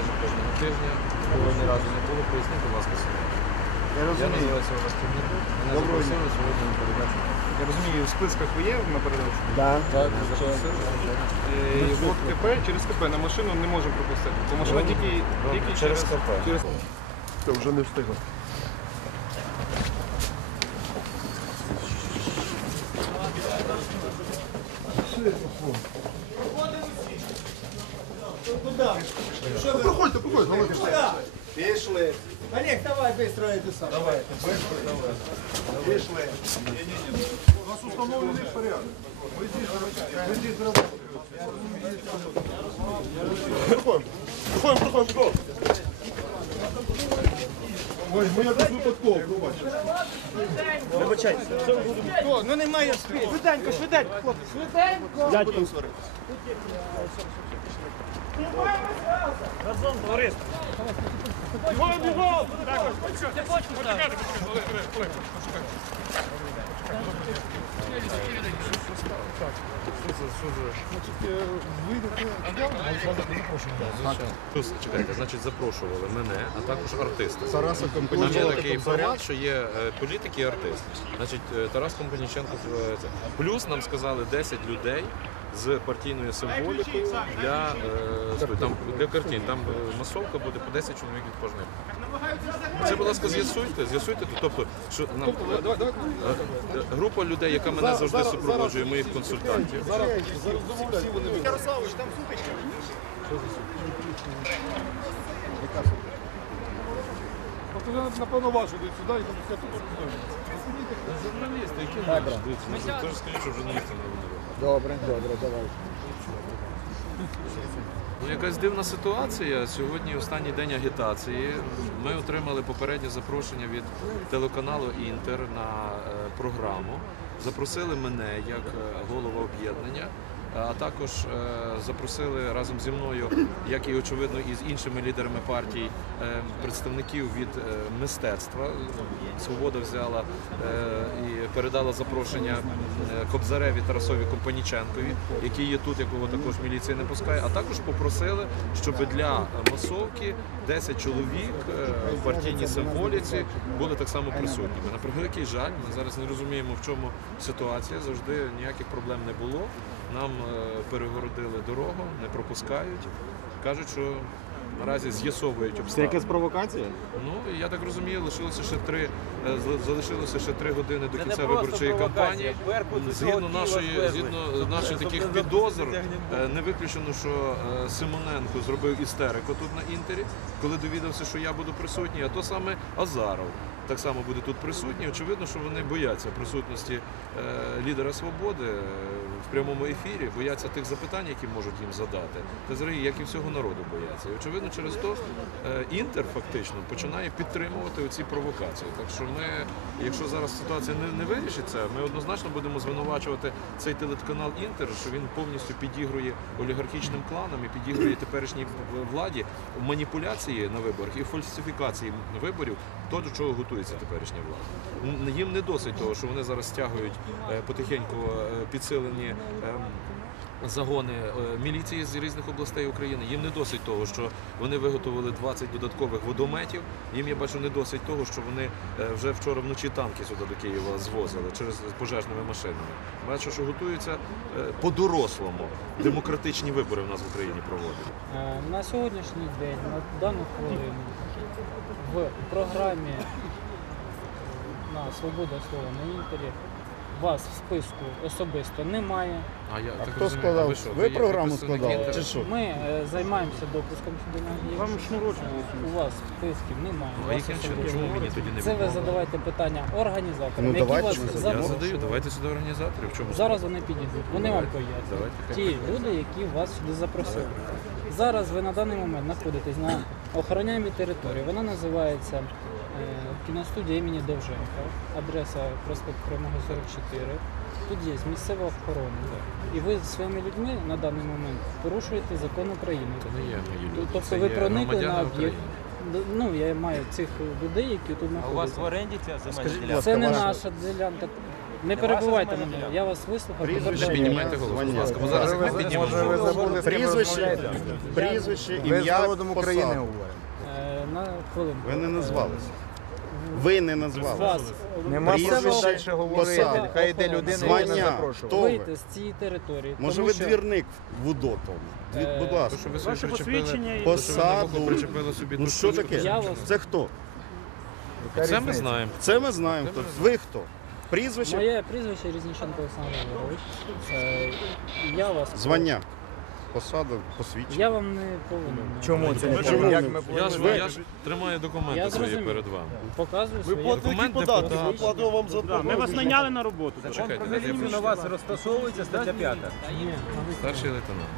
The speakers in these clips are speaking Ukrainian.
майже кожного тижня. Було ні разу не було. Поясніть, будь ласка, собі. Я Я розумію. називаюся Олег. Мене Доброго запросили сьогодні на передачу. Я розумію, в списках ви є на передачу? Да. Так, мене запросили. звичайно. І от КП через КП на машину не можемо пропустити. Бо машина тільки, тільки через КП. Через... Це вже не встигло. Проходьте, проходьте, Олег. Пішли. Олег, давай быстро это сам. Давай. Пішли. У нас установлений порядок. Ми здесь, работаем. Проходимо. Проходимо, проходимо, проходимо. Ой, ми якось випадково, пробачте. Ну немає спів. Швиденько, швиденько, хлопці, швиденько. Разом, товариш! Бігом, бігом! Почекайте, почекайте, Олег, Олег, почекайте. Плюс, чекайте, значить, запрошували мене, а також артисти. Тараса Там є Компаніченка. такий формат, що є е, політики і артисти. Значить, е, Тарас Компаніченко е, це. Плюс нам сказали 10 людей з партійною символікою для, е, стой, там, для картин. Там е, масовка буде по 10 чоловік від кожної. Це, будь ласка, з'ясуйте, з'ясуйте. Тобто, що нам е, е, група людей, яка мене завжди супроводжує, моїх консультантів. Ярославович, там сутичка. Напевно, вашу йдуть сюди і там все тут. Журналісти, які ну, Тож скажіть, що журналісти не вони. Добре, добре, давай. Ну, якась дивна ситуація. Сьогодні останній день агітації. Ми отримали попереднє запрошення від телеканалу Інтер на е, програму. Запросили мене як е, голова об'єднання. А також е, запросили разом зі мною, як і очевидно, і з іншими лідерами партій, е, представників від е, мистецтва. Свобода взяла і передала запрошення Кобзареві Тарасові Компаніченкові, який є тут, якого також міліція не пускає. А також попросили, щоб для масовки 10 чоловік в партійній символіці були так само присутніми. На превеликий жаль, ми зараз не розуміємо, в чому ситуація. Завжди ніяких проблем не було. Нам е, перегородили дорогу, не пропускають. Кажуть, що наразі з'ясовують обставини. провокація? Ну я так розумію, лишилося ще три е, залишилося ще три години до кінця виборчої кампанії. Згідно нашої згідно наших таких підозр, е, не виключено, що Симоненко зробив істерику тут на інтері, коли довідався, що я буду присутній, а то саме Азаров. Так само буде тут присутній. Очевидно, що вони бояться присутності е, лідера свободи в прямому ефірі, бояться тих запитань, які можуть їм задати. Та взагалі, як і всього народу бояться. І очевидно, через то е, інтер фактично починає підтримувати оці провокації. Так що ми, якщо зараз ситуація не, не вирішиться, ми однозначно будемо звинувачувати цей телеканал Інтер, що він повністю підігрує олігархічним кланам і підігрує теперішній владі маніпуляції на виборах і фальсифікації виборів, то до чого готується теперішня влада. Їм не досить того, що вони зараз стягують е, потихеньку е, підсилені. Ем, Загони е, міліції з різних областей України. Їм не досить того, що вони виготовили 20 додаткових водометів. Їм я бачу не досить того, що вони е, вже вчора вночі танки сюди до Києва звозили через пожежними машинами. Бачу, що готуються е, по-дорослому демократичні вибори в нас в Україні проводити. Е, На сьогоднішній день, на дану хвилину, в програмі на Свобода слова на інтері вас в списку особисто немає. А я так Хто розумію, складав? ви що, Ви є програму складали? Чи що? Ми е, займаємося допуском сюди на Вам шнурочок. У вас списків немає. Ну, у а вас яким чином? особисто. Чому мені тоді не Це ви відмовили? задавайте питання організаторам, Ну, які давайте вас ми Я задамо. задаю, давайте сюди організаторів. В чому Зараз вони підійдуть, вони вам Давайте, пояснять. давайте, хай Ті люди, які вас сюди запросили. Зараз ви на даний момент знаходитесь на охороняємій території. Вона називається кіностудія імені Довженка, адреса проспект Кривого 44. Тут є місцева охорона. І ви зі своїми людьми на даний момент порушуєте закон України. Це не є мої люди. Тобто це ви є проникли на громадяни об'єкт. України. Ну, я маю цих людей, які тут А у вас в знаходяться. оренді ця земельна Скажіть, будь ласка, Це не ваша- наша ділянка. Не перебувайте мене, я вас вислухав. Не тепер піднімайте голову, будь ласка, бо зараз ми піднімемо голову. Прізвище, прізвище, ім'я, посаду. Е, На хвилинку. Ви не назвалися. Ви не назвалися. Вас Нема що далі говорити. Хай йде людина не Звання. запрошує. Хто ви? вийти з цієї території. Може тому ви що- двірник в УДОТОВ? Дві- Е, Будь ласка. Що ви собі причепили, і- то, що ви на вухо Посаду. причепили собі Ну що штучку. таке? Вас- Це хто? Це ми знаємо. Це ми знаємо хто. Ви хто? Прізвище, Моє прізвище Різніченко Олександр Григорович. Е, Я вас звання, посада, посвідчення. Я вам не повинен. Чому це не Чому? Як ми Я ж, Ви- я ж тримаю Я документи свої зрозумів. перед вами. Показую своє. Документ платимо вам за Ми вас найняли на роботу. Чекайте, дайте я на вас розтасовується стаття 5. Ні, Старший лейтенант.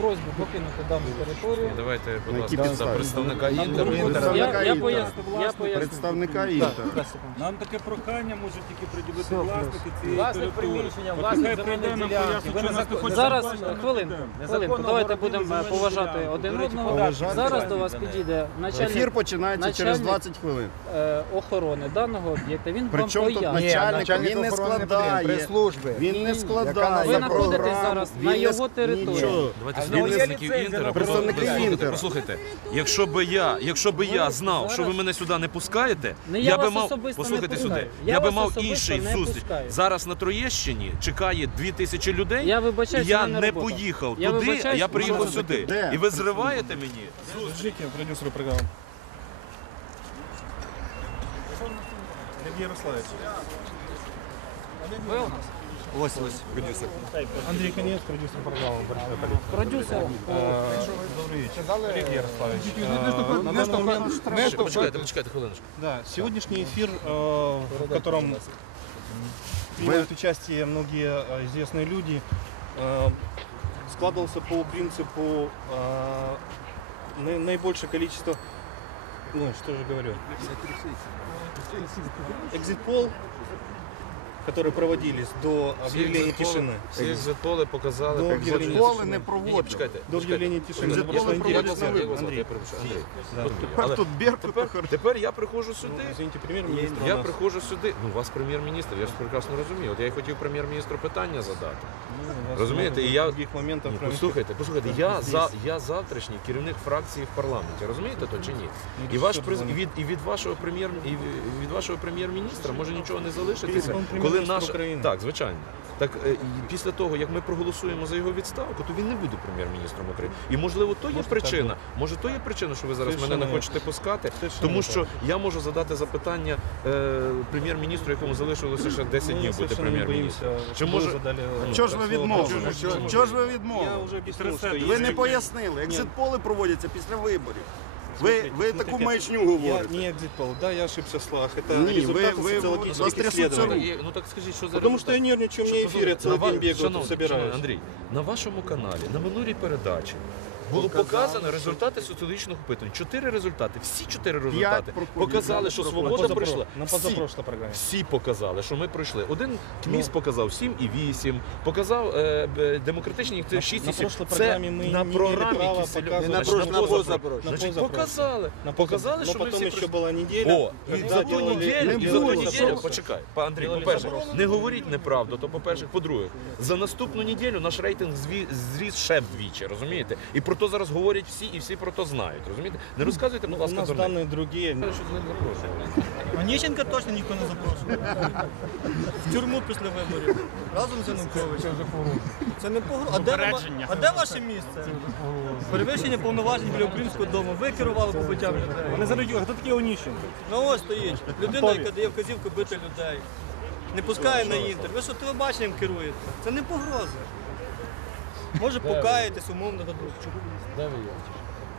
Просьбу покинути дану територію. Давайте, будь ласка, за представника Інтер. Я, я поясню, я поясню. Представника Інтер. Нам таке прохання може тільки приділити власники цієї Власник території. приміщення, От власник нехай земельної нам ділянки. пояснить, Ви що не нас не закон- хочуть Зараз хвилинку, хвилинку. Давайте будемо е, поважати один одного. Поважати. Зараз до вас підійде Ефір начальник починається через начальник- 20 хвилин. е, охорони даного об'єкта. Він вам Причому тут пояснить. начальник, він не охорони складає. прес-служби. Він не Ви складає знаходитесь програму, зараз він на не його території. Нічого. Давайте А слухайте ну, представників Інтера. Представники Послухайте, Інтера. Послухайте, якщо би я, якщо би я знав, що ви мене сюди не пускаєте, Не я би вас мав особисто не послухайте пускаю. сюди. Я Я би вас мав особисто інший не зустріч. пускаю. Зараз на Троєщині чекає дві тисячі людей. Я вибачаюсь, і я мене не робота. поїхав Я туди, а вибачаюсь, я приїхав сюди. Де? І ви зриваєте мені? Життя продюсеру програми. Сергій Ярославович. Ви у нас? Ось ось продюсер. Андрій Конець, продюсер програми «Борщове політ». Продюсер. Сергій Ярославович. Не На данный момент Почекайте, почекайте хвилиночку. Да, сегодняшний эфир, э, в котором принимают участие многие э, известные люди, э, складывался по принципу э, на- наибольшее количество, ну что же говорю, экзит-пол, которые проводились до объявления тишины. Всі екзитполи показали. До погодження Екзитполи з не тишиною. проводили. Ні, Чекайте, До чекайте. объявления тишины. Это Экзит-полы просто проводили интересно. на выборах. Андрій, Андрей, я перепрошую, Андрій. да. От, Тепер але тут Беркут тепер, охороняє. тепер я приходжу сюди. Извините, премьер-министр у Я нас. приходжу сюди. Ну, у вас прем'єр-міністр, я ж прекрасно розумію. От я й хотів прем'єр-міністру питання задати. Ну, у вас Розумієте, много і я- других моментов, Ні, кроме послухайте, послухайте, я за я завтрашній керівник фракції в парламенті. Розумієте то чи ні? І ваш приз і від і від вашого прем'єр і від вашого прем'єр-міністра може нічого не залишитися, Він коли прем'єр-міністр наш України. так, звичайно. Так е, і після того, як ми проголосуємо за його відставку, то він не буде прем'єр-міністром України. І можливо, то є Може, так причина. Може, то є причина, що ви зараз мене Совершенно не хочете пускати, Совершенно тому так. що я можу задати запитання е, прем'єр-міністру, якому залишилося ще 10 Мы днів бути совершенно не прем'єр-міністром. боимся, Чи чтобы може- вы задали Чого ж ви слово відмовили? Павлову. Чого ж ви Я відмовили? уже объяснил, что Ви есть- не пояснили. Екзит-поли проводяться після виборів. Ви, ви Смотрите, таку смотрите, маячню Я говорите. не экзит-пол, да, я ошибся в словах. Это Не, вы- результаты вы- социологических вас трясутся исследований. руки. Так, Ну так скажіть, що за Потому что я результат? нервничаю, у Що, меня эфир, я послухайте, целый на ва- день бегаю, тут шановний- шановний собираюсь. Андрій, на вашому каналі, на минулій передачі було показано результати соціологічних опитувань. Чотири результати. Всі чотири результати прокурорів. показали, що На свобода позапро- прийшла. На Всі. позапрошлой программе. Всі показали, що ми пройшли. Один КМІС Ну. показав 7,8, показав е, б- демократичні На, 6,7. на прошлой Це программе мы на не имели програмі права Киселя- показывать. Значить, прошлой- на на позапрошлій. позапрошлой. Значить, На позапрошлой. показали. На Показали, поза- що Но ми потом всі еще пройшли. была неделя. О, і когда за ту делали- неділю, і за ту було неділю, запросу. почекай, па Андрій, Делали по-перше, запросу. не говоріть неправду, то по-перше, по-друге, за наступну неділю наш рейтинг зві- зріс ще вдвічі, розумієте? І про то зараз говорять всі, і всі про то знають, розумієте? Не розказуйте, будь У ласка, нас дурниць. данные другие. Оніщенка точно ніхто не запрошує. В тюрму після виборів. Разом з Януковичем. Це не погроза. А де, ва- а де ваше місце? Перевищення повноважень біля українського дому. Ви керували побиттям людей. Вони задають, хто такий Оніщенко? Ну ось стоїть. Людина, яка дає вказівку бити людей. Не пускає на інтер. Ви що телебаченням керуєте? Це не погроза. Може покаятись, умовно гаду.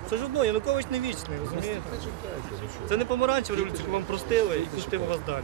Це ж одно, Янукович не вічний, розумієте? Це не помаранчева революція, яку вам простили і пустив вас далі.